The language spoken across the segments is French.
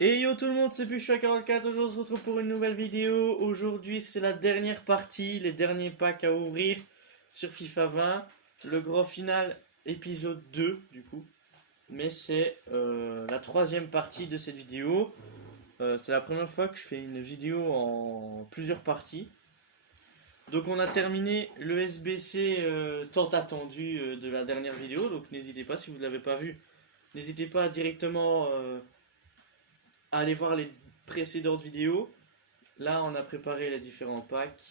Et yo tout le monde, c'est Puchua44, aujourd'hui on se retrouve pour une nouvelle vidéo. Aujourd'hui c'est la dernière partie, les derniers packs à ouvrir sur FIFA 20. Le grand final épisode 2 du coup. Mais c'est la troisième partie de cette vidéo. C'est la première fois que je fais une vidéo en plusieurs parties. Donc on a terminé le SBC tant attendu de la dernière vidéo. Donc n'hésitez pas, si vous ne l'avez pas vu, n'hésitez pas directement à aller voir les précédentes vidéos. Là on a préparé les différents packs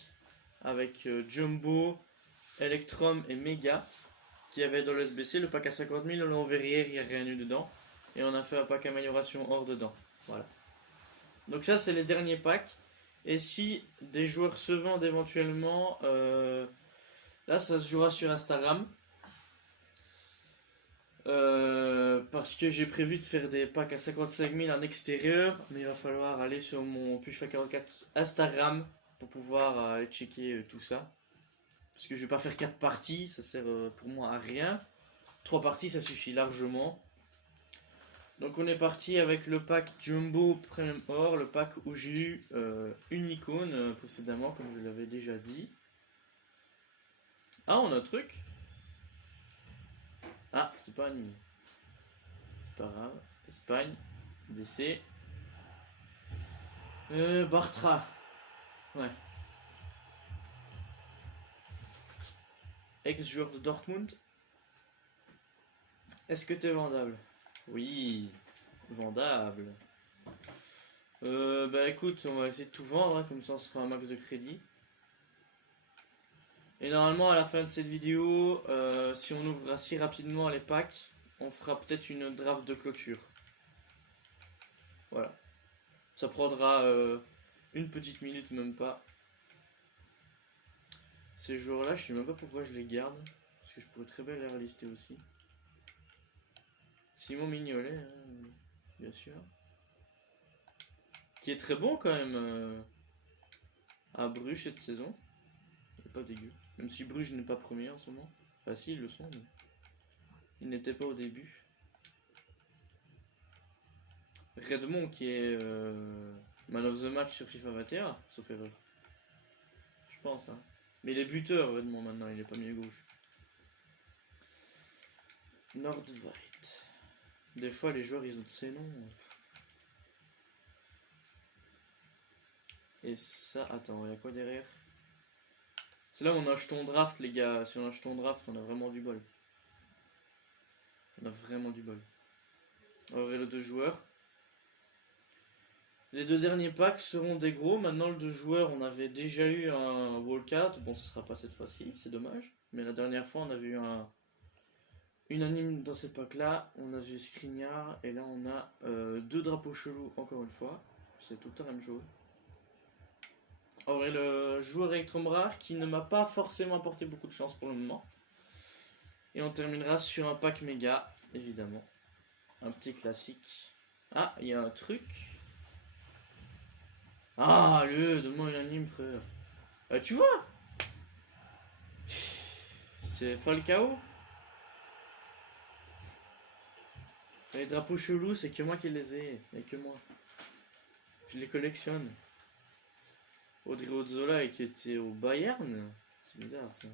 avec Jumbo, Electrum et Mega qui avaient dans le SBC. Le pack à 50 000 on l'a ouvert hier, il n'y a rien eu dedans. Et on a fait un pack amélioration hors dedans. Voilà. Donc ça c'est les derniers packs. Et si des joueurs se vendent éventuellement, là ça se jouera sur Instagram. Parce que j'ai prévu de faire des packs à 55 000 en extérieur, mais il va falloir aller sur mon Puchfa44 Instagram pour pouvoir aller checker tout ça. Parce que je vais pas faire 4 parties, ça sert pour moi à rien. 3 parties ça suffit largement. Donc on est parti avec le pack Jumbo Premium Or, le pack où j'ai eu une icône précédemment, comme je l'avais déjà dit. Ah, on a un truc. Ah, c'est pas animé. C'est pas grave. Espagne, DC. Bartra. Ouais. Ex-joueur de Dortmund. Est-ce que t'es vendable? Oui, vendable. Bah écoute, on va essayer de tout vendre, hein, comme ça on se fera un max de crédit. Et normalement à la fin de cette vidéo, si on ouvre assez rapidement les packs, on fera peut-être une draft de clôture. Voilà. Ça prendra une petite minute, même pas. Ces joueurs-là, je sais même pas pourquoi je les garde. Parce que je pourrais très bien les relister aussi. Simon Mignolet, hein, bien sûr. Qui est très bon quand même à Bruges cette saison. Il est pas dégueu. Même si Bruges n'est pas premier en ce moment. Enfin si, ils le sont, mais ils n'étaient pas au début. Redmond qui est man of the match sur FIFA 21, sauf erreur. Je pense, hein. Mais il est buteur Redmond maintenant, il est pas milieu gauche. Nordveit. Des fois les joueurs ils ont de ces noms. Et ça, attends, il y a quoi derrière? C'est là où on a jeton draft les gars, si on a jeton draft on a vraiment du bol. On a vraiment du bol. On va ouvrir les deux joueurs. Les deux derniers packs seront des gros. Maintenant, le deux joueurs, on avait déjà eu un wildcard. Bon, ce sera pas cette fois-ci, c'est dommage. Mais la dernière fois, on avait eu un unanime dans ces packs-là. On a vu Skriniar. Et là, on a deux drapeaux chelous, encore une fois. C'est tout le temps la même chose. On va ouvrir le joueur Electrum rare qui ne m'a pas forcément apporté beaucoup de chance pour le moment. Et on terminera sur un pack méga, évidemment. Un petit classique. Ah, il y a un truc. Ah, donne-moi une anime, frère. Tu vois? C'est Falcao. Les drapeaux chelous, c'est que moi qui les ai. Et que moi. Je les collectionne. Audrey Ozzola qui était au Bayern. C'est bizarre ça.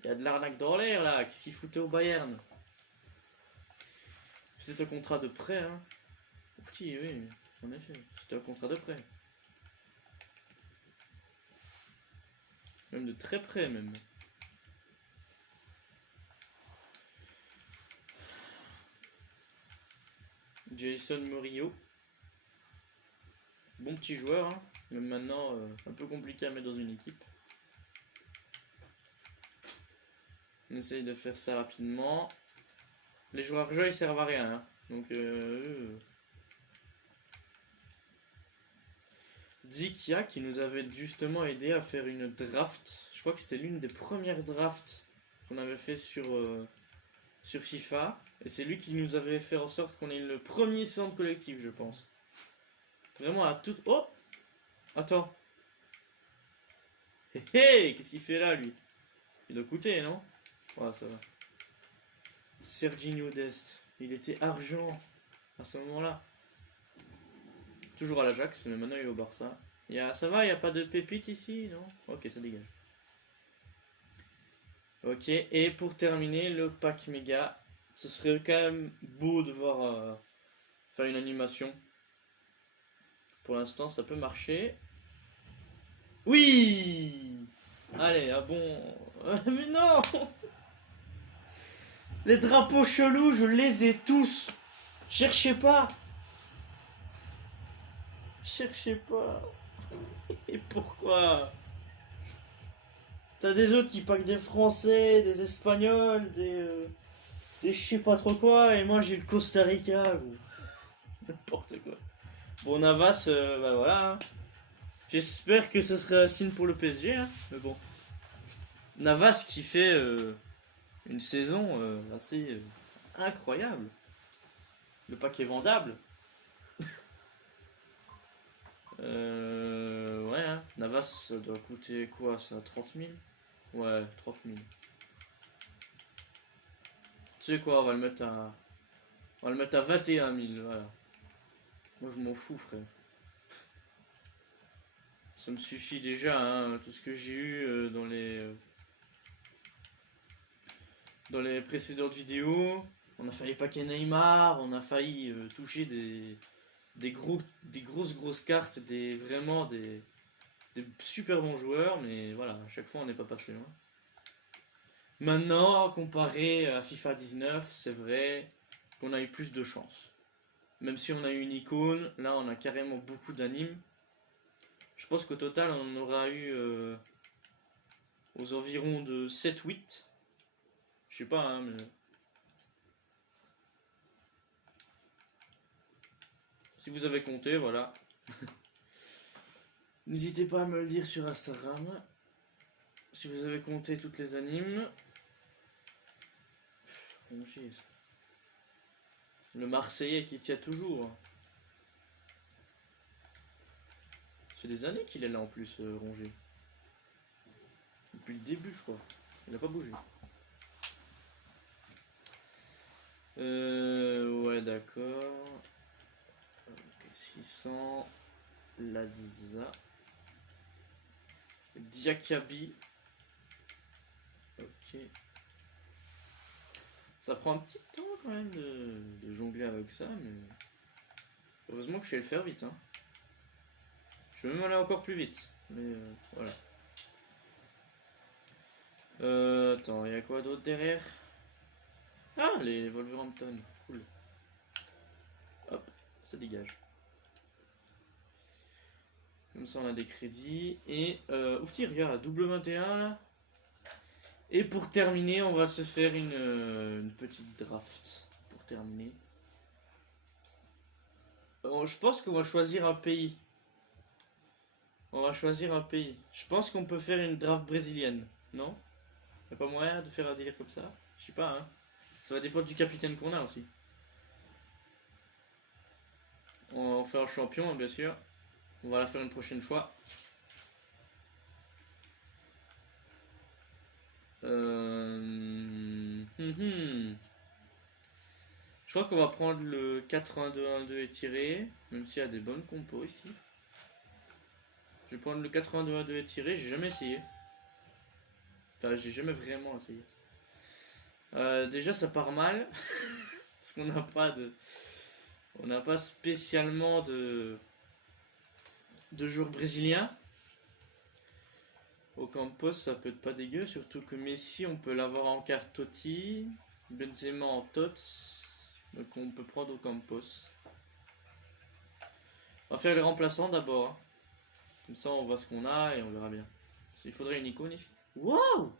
Il y a de l'arnaque dans l'air là. Qu'est-ce qu'il foutait au Bayern? C'était un contrat de prêt, hein. Petit, oui, en effet. C'était un contrat de prêt. Même de très près, même. Jason Murillo. Bon petit joueur, hein. Même maintenant, un peu compliqué à mettre dans une équipe. On essaye de faire ça rapidement. Les joueurs jeux ils servent à rien, hein. Donc, Zikia qui nous avait justement aidé à faire une draft. Je crois que c'était l'une des premières drafts qu'on avait fait sur FIFA. Et c'est lui qui nous avait fait en sorte qu'on ait le premier centre collectif, je pense. Vraiment à toute... Oh! Attends. Hé hé! Qu'est-ce qu'il fait là, lui? Il doit coûter, non? Ouais, ça va. Serginho Dest. Il était argent à ce moment-là. Toujours à l'Ajax, mais maintenant il est au Barça. Ça va, il n'y a pas de pépite ici, non? Ok, ça dégage. Ok, et pour terminer, le pack méga. Ce serait quand même beau de voir faire une animation. Pour l'instant, ça peut marcher. Oui! Allez, ah bon. Mais non! Les drapeaux chelous, je les ai tous. Cherchez pas. Cherchez pas. Et pourquoi? T'as des autres qui packent des Français, des Espagnols, des je sais pas trop quoi, et moi j'ai le Costa Rica, ou n'importe quoi. Bon, Navas, bah voilà. J'espère que ce sera un signe pour le PSG, hein, mais bon. Navas qui fait une saison assez incroyable. Le pack est vendable. Ouais, hein. Navas, ça doit coûter quoi? Ça, 30 000? Ouais, 30 000. Tu sais quoi, on va le mettre à 21 000, voilà. Moi, je m'en fous, frère. Ça me suffit déjà, hein, tout ce que j'ai eu dans les précédentes vidéos. On a failli paquer Neymar, on a failli toucher des grosses cartes, vraiment des super bons joueurs, mais voilà, à chaque fois on n'est pas passé loin. Maintenant, comparé à FIFA 19, c'est vrai qu'on a eu plus de chance. Même si on a eu une icône, là on a carrément beaucoup d'animes. Je pense qu'au total on aura eu aux environs de 7-8. Je sais pas, hein, mais... Si vous avez compté, voilà. N'hésitez pas à me le dire sur Instagram. Si vous avez compté toutes les animes. Le Marseillais qui tient toujours. Ça fait des années qu'il est là en plus, Rongier. Depuis le début, je crois. Il n'a pas bougé. Ouais, d'accord. Ok, 600. Ladza. Diakabi. Ok. Ça prend un petit temps quand même de jongler avec ça, mais... Heureusement que je sais le faire vite, hein. Je vais même aller encore plus vite, mais voilà. Attends, il y a quoi d'autre derrière? Ah, les Wolverhampton, cool. Hop, ça dégage. Comme ça, on a des crédits. Et, oufti, regarde, double 21 là. Et pour terminer, on va se faire une petite draft. Pour terminer. Je pense qu'on va choisir un pays. On va choisir un pays. Je pense qu'on peut faire une draft brésilienne, non? Y'a pas moyen de faire un délire comme ça? Je sais pas, hein. Ça va dépendre du capitaine qu'on a aussi. On va faire un champion, bien sûr. On va la faire une prochaine fois. Je crois qu'on va prendre le 4-1-2-1-2 étiré, même s'il y a des bonnes compos ici. Je vais prendre le 4-1-2-1-2 étiré, j'ai jamais essayé. Enfin, j'ai jamais vraiment essayé. Déjà, ça part mal. Parce qu'on n'a pas de... On n'a pas spécialement de joueurs brésiliens. Au Campos, ça peut être pas dégueu, surtout que Messi, on peut l'avoir en carte Totti, Benzema en Tots, donc on peut prendre au Campos. On va faire les remplaçants d'abord, hein. Comme ça on voit ce qu'on a et on verra bien. Il faudrait une icône ici. Waouh!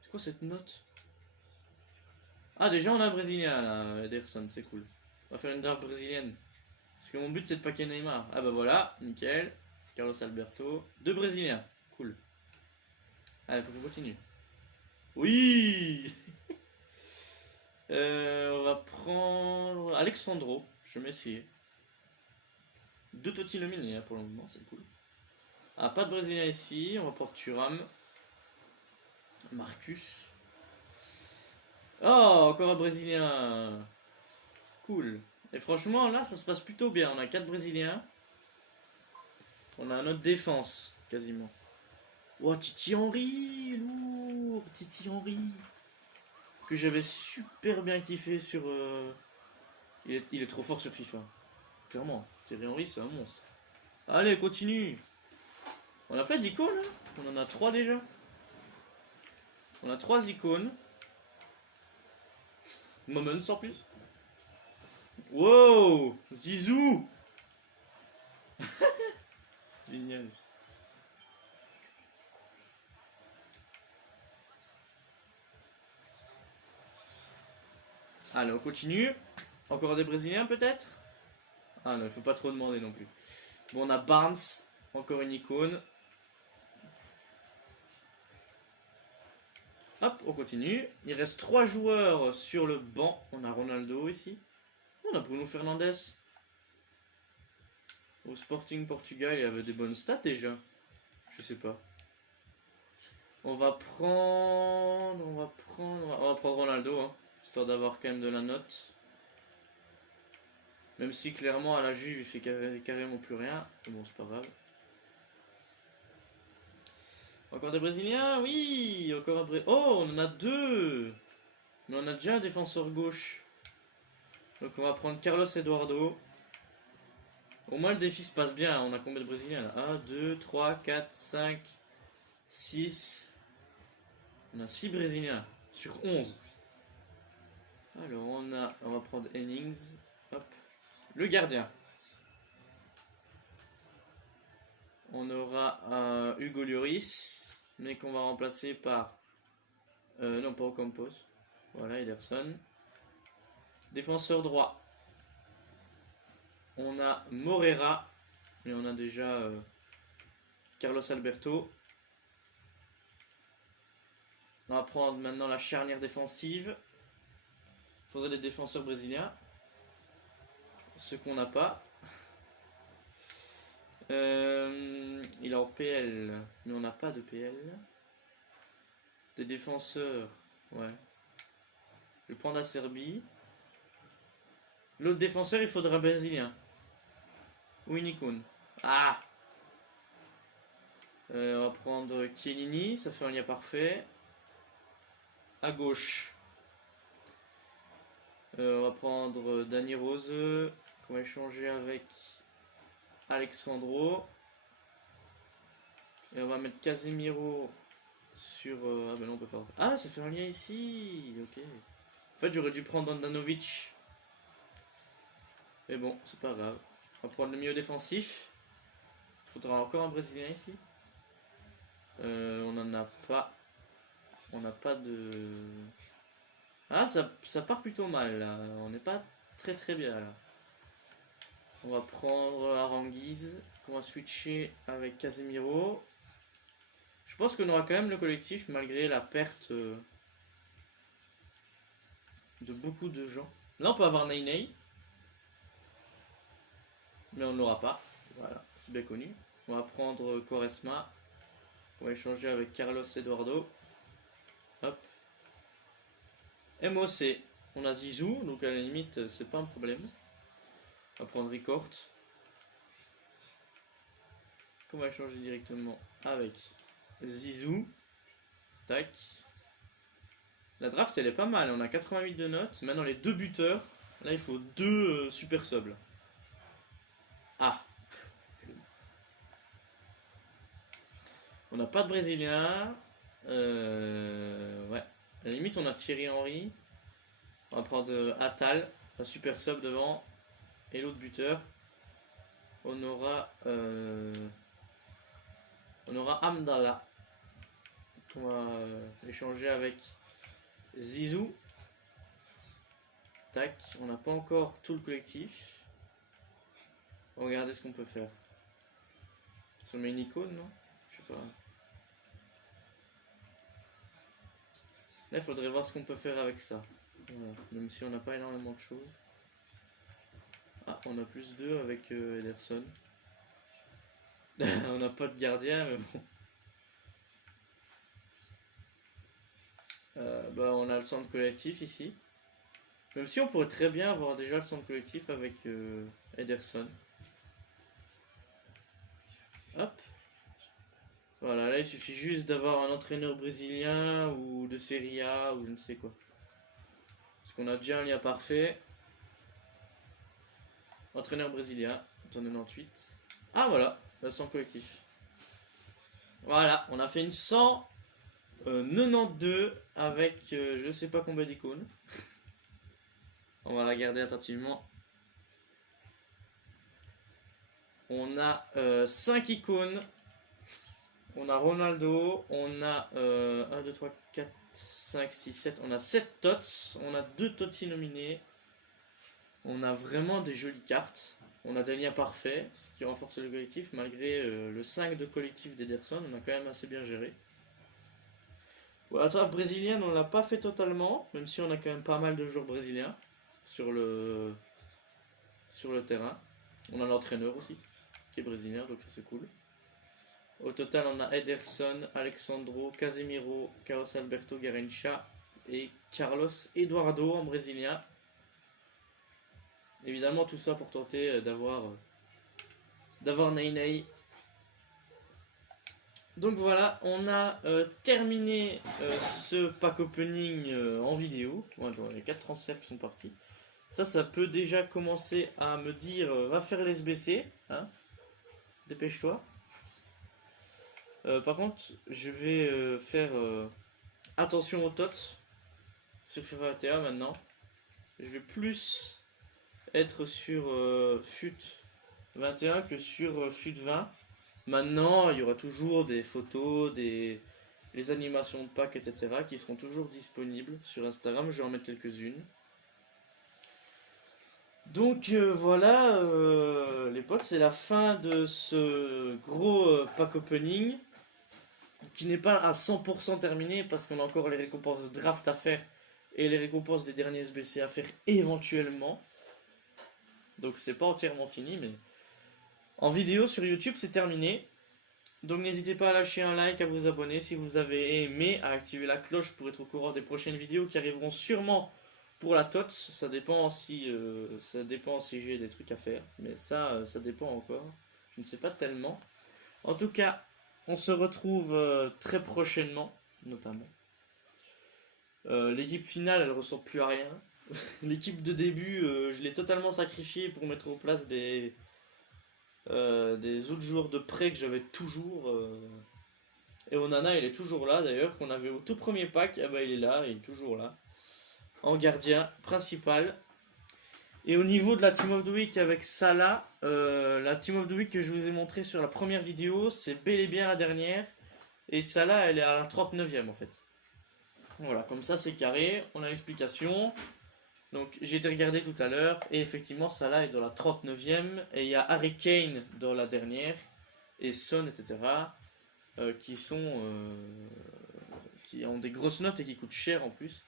C'est quoi cette note? Ah, déjà on a un Brésilien là, Ederson, c'est cool. On va faire une draft brésilienne. Parce que mon but c'est de paquer Neymar. Ah bah voilà, nickel. Carlos Alberto. 2 Brésiliens, cool. Allez, faut qu'on continue. Oui. On va prendre Alexandro. Je vais m'essayer. 2 Totti nominés hein, pour le moment, c'est cool. Ah, pas de Brésilien ici. On va prendre Thuram. Marcus. Oh, encore un Brésilien. Cool. Et franchement, là, ça se passe plutôt bien. On a 4 Brésiliens. On a notre défense, quasiment. Oh, Titi Henry, lourd. Titi Henry. Que j'avais super bien kiffé sur... Il est trop fort sur FIFA. Clairement. Thierry Henry, c'est un monstre. Allez, continue. On n'a pas d'icônes, hein. On en a 3 déjà. On a 3 icônes. Moments en plus. Wow, Zizou. Génial. Allez, on continue. Encore des Brésiliens peut-être. Ah non, il faut pas trop demander non plus. Bon, on a Barnes, encore une icône. Hop, on continue. Il reste 3 joueurs sur le banc. On a Ronaldo ici. On a Bruno Fernandes. Au Sporting Portugal, il avait des bonnes stats déjà. Je sais pas. On va prendre Ronaldo, hein, histoire d'avoir quand même de la note. Même si clairement à la Juve il fait carrément plus rien. Mais bon, c'est pas grave. Encore des Brésiliens, oui. Encore un Oh, on en a 2. Mais on a déjà un défenseur gauche. Donc on va prendre Carlos Eduardo. Au moins le défi se passe bien. On a combien de Brésiliens là? 1, 2, 3, 4, 5, 6. On a 6 Brésiliens sur 11. Alors on va prendre Hennings. Hop. Le gardien. On aura Hugo Lloris, mais qu'on va remplacer par... non, pas Ocampos. Voilà, Ederson. Défenseur droit. On a Morera, mais on a déjà Carlos Alberto. On va prendre maintenant la charnière défensive. Il faudrait des défenseurs brésiliens. Ce qu'on n'a pas. Il est en PL, mais on n'a pas de PL. Des défenseurs, ouais. Je vais prendre la Serbie. L'autre défenseur, il faudra un brésilien. Ou une icône. Ah! On va prendre Chiellini, ça fait un lien parfait. À gauche. On va prendre Dani Rose, qu'on va échanger avec Alexandro. Et on va mettre Casemiro sur... ah ben non, on peut pas. Ah, ça fait un lien ici. Ok. En fait, j'aurais dû prendre Andanovic. Mais bon, c'est pas grave. On va prendre le milieu défensif. Il faudra encore un Brésilien ici. On n'en a pas. On n'a pas de... Ah, ça part plutôt mal là. On n'est pas très très bien là. On va prendre Aranguiz. On va switcher avec Casemiro. Je pense qu'on aura quand même le collectif malgré la perte de beaucoup de gens. Là on peut avoir Ney. Mais on ne l'aura pas. Voilà, c'est bien connu. On va prendre Quaresma. On va échanger avec Carlos Eduardo. Hop. MOC. On a Zizou, donc à la limite c'est pas un problème. On va prendre Ricord. On va échanger directement avec Zizou. Tac. La draft elle est pas mal, on a 88 de notes. Maintenant les 2 buteurs. Là il faut 2 super subs. Ah. On n'a pas de Brésilien. Ouais. À la limite on a Thierry Henry. On va prendre Atal. Un super sub devant. Et l'autre buteur. On aura Amdallah. On va échanger avec Zizou. Tac, on n'a pas encore tout le collectif. On va regarder ce qu'on peut faire. Si on met une icône, non? Je sais pas. Là, il faudrait voir ce qu'on peut faire avec ça. Voilà. Même si on n'a pas énormément de choses. Ah, on a plus 2 avec Ederson. On n'a pas de gardien, mais bon. Bah, on a le centre collectif ici. Même si on pourrait très bien avoir déjà le centre collectif avec Ederson. Hop. Voilà, là il suffit juste d'avoir un entraîneur brésilien ou de Serie A ou je ne sais quoi. Parce qu'on a déjà un lien parfait. Entraîneur brésilien, ton 98. Ah voilà, le centre collectif. Voilà, on a fait une 192 avec je sais pas combien d'icônes. On va la regarder attentivement. On a 5 icônes. On a Ronaldo. On a 1, 2, 3, 4, 5, 6, 7. On a 7 tots. On a 2 Totti nominés. On a vraiment des jolies cartes. On a des liens parfaits, ce qui renforce le collectif. Malgré le 5 de collectif d'Ederson, on a quand même assez bien géré. Bon, la trame brésilienne, on l'a pas fait totalement, même si on a quand même pas mal de joueurs brésiliens sur le terrain. On a l'entraîneur aussi, qui est brésilien, donc ça c'est cool. Au total, on a Ederson, Alexandro, Casemiro, Carlos Alberto Garrincha et Carlos Eduardo en brésilien. Évidemment, tout ça pour tenter d'avoir Ney. Donc voilà, on a terminé ce pack opening en vidéo. Ouais, les 4 transferts qui sont partis. Ça peut déjà commencer à me dire va faire l'SBC. Hein, dépêche-toi. Par contre, je vais faire attention aux tots sur FIFA 21 maintenant. Je vais plus être sur FUT 21 que sur FUT 20. Maintenant, il y aura toujours des photos, les animations de packs, etc. qui seront toujours disponibles sur Instagram. Je vais en mettre quelques-unes. Donc voilà, les potes, c'est la fin de ce gros pack opening qui n'est pas à 100% terminé parce qu'on a encore les récompenses de draft à faire et les récompenses des derniers SBC à faire éventuellement. Donc c'est pas entièrement fini, mais en vidéo sur YouTube c'est terminé. Donc n'hésitez pas à lâcher un like, à vous abonner si vous avez aimé, à activer la cloche pour être au courant des prochaines vidéos qui arriveront sûrement pour la TOTS. Ça dépend si j'ai des trucs à faire, mais ça dépend encore. Je ne sais pas tellement. En tout cas, on se retrouve très prochainement, notamment. L'équipe finale, elle ressemble plus à rien. L'équipe de début, je l'ai totalement sacrifiée pour mettre en place des autres joueurs de prêt que j'avais toujours. Et Onana, il est toujours là d'ailleurs, qu'on avait au tout premier pack. Ah bah il est là, il est toujours là. En gardien principal. Et au niveau de la Team of the Week avec Salah, la Team of the Week que je vous ai montré sur la première vidéo, c'est bel et bien la dernière. Et Salah, elle est à la 39e en fait. Voilà, comme ça c'est carré, on a l'explication. Donc j'ai été regarder tout à l'heure, et effectivement Salah est dans la 39e, et il y a Harry Kane dans la dernière, et Son, etc. Qui ont des grosses notes et qui coûtent cher en plus.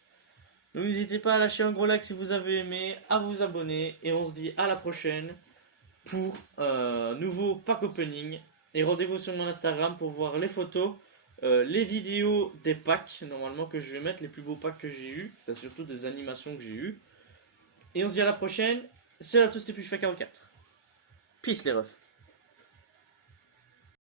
Donc n'hésitez pas à lâcher un gros like si vous avez aimé, à vous abonner, et on se dit à la prochaine pour un nouveau pack opening. Et rendez-vous sur mon Instagram pour voir les photos, les vidéos des packs, normalement que je vais mettre, les plus beaux packs que j'ai eu, c'est surtout des animations que j'ai eu. Et on se dit à la prochaine, c'est à tous, c'était plus FIFA 44. Peace les refs.